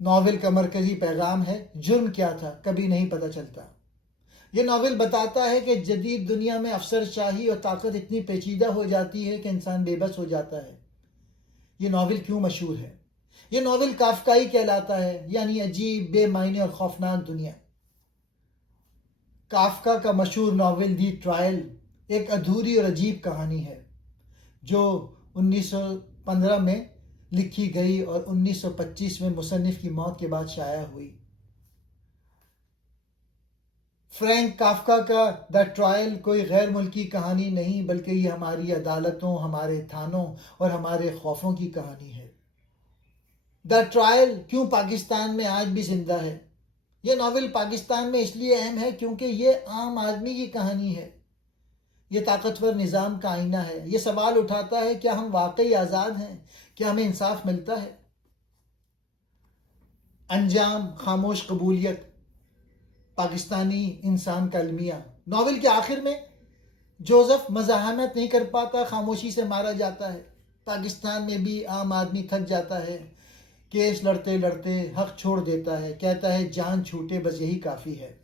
Novel کا مرکزی پیغام ہے جرم کیا تھا کبھی نہیں پتہ چلتا۔ یہ ناول بتاتا ہے کہ جدید دنیا میں افسر شاہی اور طاقت اتنی پیچیدہ ہو جاتی ہے کہ انسان بے بس ہو جاتا ہے۔ یہ ناول کیوں مشہور ہے؟ یہ ناول کافکائی کہلاتا ہے، یعنی عجیب، بے معنی اور خوفناک دنیا۔ کافکا کا مشہور ناول دی ٹرائل ایک ادھوری اور عجیب کہانی ہے جو 1915 میں لکھی گئی اور 1925 میں مصنف کی موت کے بعد شائع ہوئی۔ فرینک کافکا کا دا ٹرائل کوئی غیر ملکی کہانی نہیں، بلکہ یہ ہماری عدالتوں، ہمارے تھانوں اور ہمارے خوفوں کی کہانی ہے۔ دا ٹرائل کیوں پاکستان میں آج بھی زندہ ہے؟ یہ ناول پاکستان میں اس لیے اہم ہے کیونکہ یہ عام آدمی کی کہانی ہے۔ یہ طاقتور نظام کا آئینہ ہے۔ یہ سوال اٹھاتا ہے کیا ہم واقعی آزاد ہیں؟ کیا ہمیں انصاف ملتا ہے؟ انجام، خاموش قبولیت، پاکستانی انسان کا المیہ۔ ناول کے آخر میں جوزف مزاحمت نہیں کر پاتا، خاموشی سے مارا جاتا ہے۔ پاکستان میں بھی عام آدمی تھک جاتا ہے، کیس لڑتے لڑتے حق چھوڑ دیتا ہے، کہتا ہے جان چھوٹے بس یہی کافی ہے۔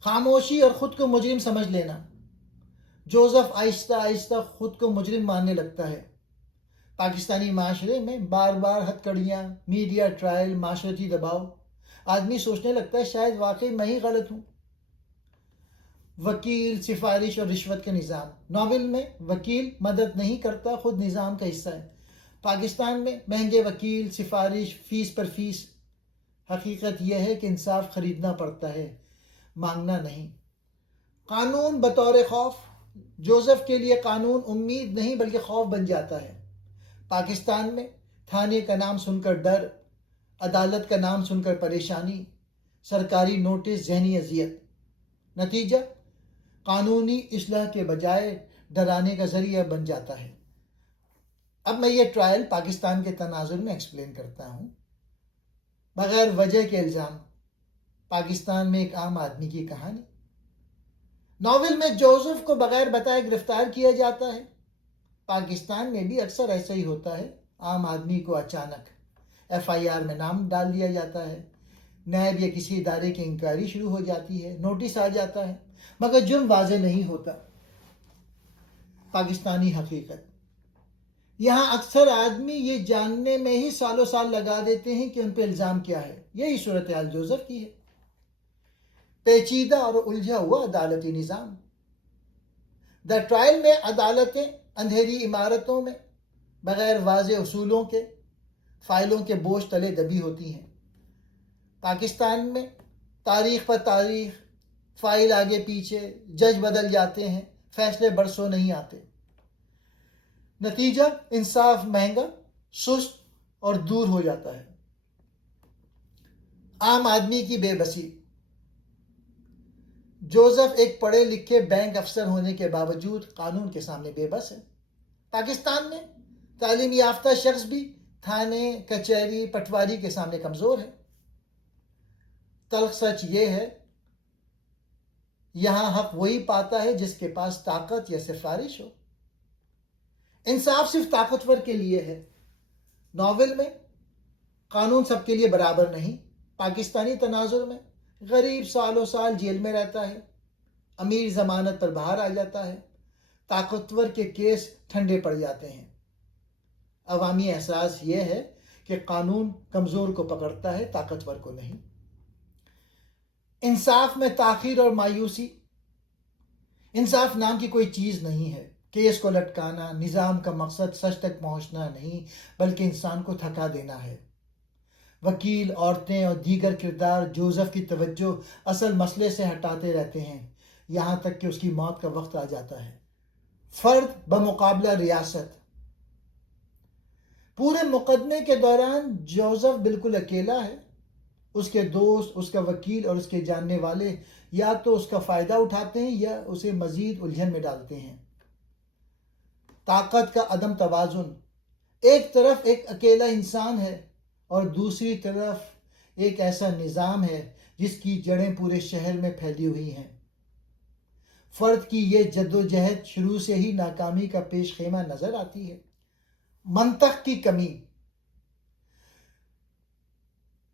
خاموشی اور خود کو مجرم سمجھ لینا۔ جوزف آہستہ آہستہ خود کو مجرم ماننے لگتا ہے۔ پاکستانی معاشرے میں بار بار ہتھ کڑیاں، میڈیا ٹرائل، معاشرتی دباؤ، آدمی سوچنے لگتا ہے شاید واقعی میں ہی غلط ہوں۔ وکیل، سفارش اور رشوت کے نظام۔ ناول میں وکیل مدد نہیں کرتا، خود نظام کا حصہ ہے۔ پاکستان میں مہنگے وکیل، سفارش، فیس پر فیس۔ حقیقت یہ ہے کہ انصاف خریدنا پڑتا ہے، مانگنا نہیں۔ قانون بطور خوف۔ جوزف کے لیے قانون امید نہیں بلکہ خوف بن جاتا ہے۔ پاکستان میں تھانے کا نام سن کر ڈر، عدالت کا نام سن کر پریشانی، سرکاری نوٹس ذہنی اذیت۔ نتیجہ قانونی اصلاح کے بجائے ڈرانے کا ذریعہ بن جاتا ہے۔ اب میں یہ ٹرائل پاکستان کے تناظر میں ایکسپلین کرتا ہوں۔ بغیر وجہ کے الزام، پاکستان میں ایک عام آدمی کی کہانی۔ ناول میں جوزف کو بغیر بتائے گرفتار کیا جاتا ہے۔ پاکستان میں بھی اکثر ایسا ہی ہوتا ہے، عام آدمی کو اچانک FIR میں نام ڈال دیا جاتا ہے، نیب یا کسی ادارے کی انکوائری شروع ہو جاتی ہے، نوٹس آ جاتا ہے، مگر جرم واضح نہیں ہوتا۔ پاکستانی حقیقت۔ یہاں اکثر آدمی یہ جاننے میں ہی سالوں سال لگا دیتے ہیں کہ ان پہ الزام کیا ہے۔ یہی صورتحال جوزف کی ہے۔ پیچیدہ اور الجھا ہوا عدالتی نظام۔ دا ٹرائل میں عدالتیں اندھیری عمارتوں میں بغیر واضح اصولوں کے فائلوں کے بوجھ تلے دبی ہوتی ہیں۔ پاکستان میں تاریخ پر تاریخ، فائل آگے پیچھے، جج بدل جاتے ہیں، فیصلے برسوں نہیں آتے۔ نتیجہ انصاف مہنگا، سست اور دور ہو جاتا ہے۔ عام آدمی کی بے بسی۔ جوزف ایک پڑھے لکھے بینک افسر ہونے کے باوجود قانون کے سامنے بے بس ہے۔ پاکستان میں تعلیم یافتہ شخص بھی تھانے، کچہری، پٹواری کے سامنے کمزور ہے۔ تلخ سچ یہ ہے، یہاں حق وہی پاتا ہے جس کے پاس طاقت یا سفارش ہو۔ انصاف صرف طاقتور کے لیے ہے۔ ناول میں قانون سب کے لیے برابر نہیں۔ پاکستانی تناظر میں غریب سالوں سال جیل میں رہتا ہے، امیر ضمانت پر باہر آ جاتا ہے، طاقتور کے کیس ٹھنڈے پڑ جاتے ہیں۔ عوامی احساس یہ ہے کہ قانون کمزور کو پکڑتا ہے، طاقتور کو نہیں۔ انصاف میں تاخیر اور مایوسی۔ انصاف نام کی کوئی چیز نہیں ہے۔ کیس کو لٹکانا، نظام کا مقصد سچ تک پہنچنا نہیں بلکہ انسان کو تھکا دینا ہے۔ وکیل، عورتیں اور دیگر کردار جوزف کی توجہ اصل مسئلے سے ہٹاتے رہتے ہیں، یہاں تک کہ اس کی موت کا وقت آ جاتا ہے۔ فرد بمقابلہ ریاست۔ پورے مقدمے کے دوران جوزف بالکل اکیلا ہے۔ اس کے دوست، اس کا وکیل اور اس کے جاننے والے یا تو اس کا فائدہ اٹھاتے ہیں یا اسے مزید الجھن میں ڈالتے ہیں۔ طاقت کا عدم توازن۔ ایک طرف ایک اکیلا انسان ہے اور دوسری طرف ایک ایسا نظام ہے جس کی جڑیں پورے شہر میں پھیلی ہوئی ہیں۔ فرد کی یہ جدوجہد شروع سے ہی ناکامی کا پیش خیمہ نظر آتی ہے۔ منطق کی کمی۔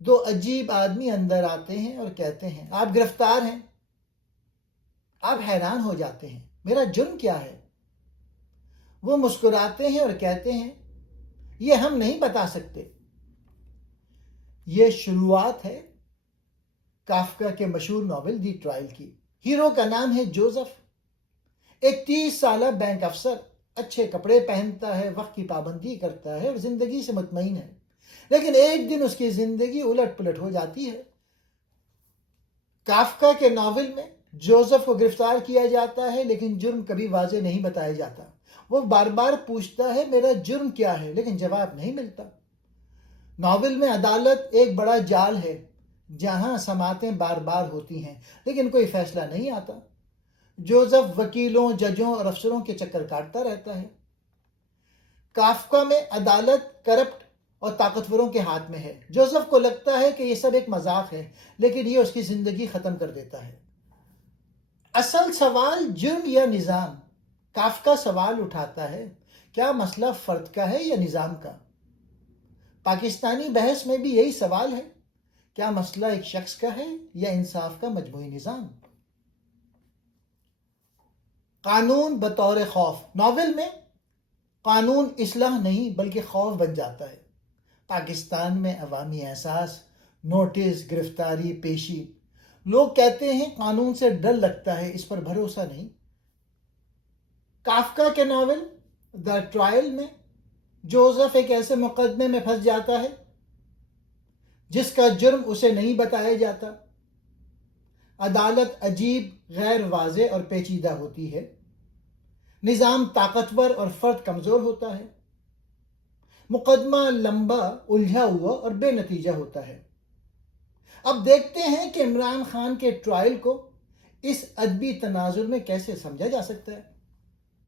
دو عجیب آدمی اندر آتے ہیں اور کہتے ہیں آپ گرفتار ہیں. آپ حیران ہو جاتے ہیں میرا جرم کیا ہے؟ وہ مسکراتے ہیں اور کہتے ہیں یہ ہم نہیں بتا سکتے. یہ شروعات ہے کافکا کے مشہور ناول دی ٹرائل کی. ہیرو کا نام ہے جوزف. ایک 30 سالہ بینک افسر، اچھے کپڑے پہنتا ہے، وقت کی پابندی کرتا ہے اور زندگی سے مطمئن ہے. لیکن ایک دن اس کی زندگی الٹ پلٹ ہو جاتی ہے. کافکا کے ناول میں جوزف کو گرفتار کیا جاتا ہے لیکن جرم کبھی واضح نہیں بتایا جاتا. وہ بار بار پوچھتا ہے میرا جرم کیا ہے، لیکن جواب نہیں ملتا. ناول میں عدالت ایک بڑا جال ہے جہاں سماعتیں بار بار ہوتی ہیں لیکن کوئی فیصلہ نہیں آتا. جوزف وکیلوں، ججوں اور افسروں کے چکر کاٹتا رہتا ہے. کافکا میں عدالت کرپٹ اور طاقتوروں کے ہاتھ میں ہے. جوزف کو لگتا ہے کہ یہ سب ایک مذاق ہے لیکن یہ اس کی زندگی ختم کر دیتا ہے. اصل سوال جرم یا نظام؟ کافکا سوال اٹھاتا ہے کیا مسئلہ فرد کا ہے یا نظام کا؟ پاکستانی بحث میں بھی یہی سوال ہے، کیا مسئلہ ایک شخص کا ہے یا انصاف کا مجموعی نظام؟ قانون بطور خوف. ناول میں قانون اصلاح نہیں بلکہ خوف بن جاتا ہے. پاکستان میں عوامی احساس، نوٹس، گرفتاری، پیشی. لوگ کہتے ہیں قانون سے ڈر لگتا ہے، اس پر بھروسہ نہیں. کافکا کے ناول دی ٹرائل میں جوزف ایک ایسے مقدمے میں پھنس جاتا ہے جس کا جرم اسے نہیں بتایا جاتا. عدالت عجیب، غیر واضح اور پیچیدہ ہوتی ہے. نظام طاقتور اور فرد کمزور ہوتا ہے. مقدمہ لمبا، الجھا ہوا اور بے نتیجہ ہوتا ہے. اب دیکھتے ہیں کہ عمران خان کے ٹرائل کو اس ادبی تناظر میں کیسے سمجھا جا سکتا ہے.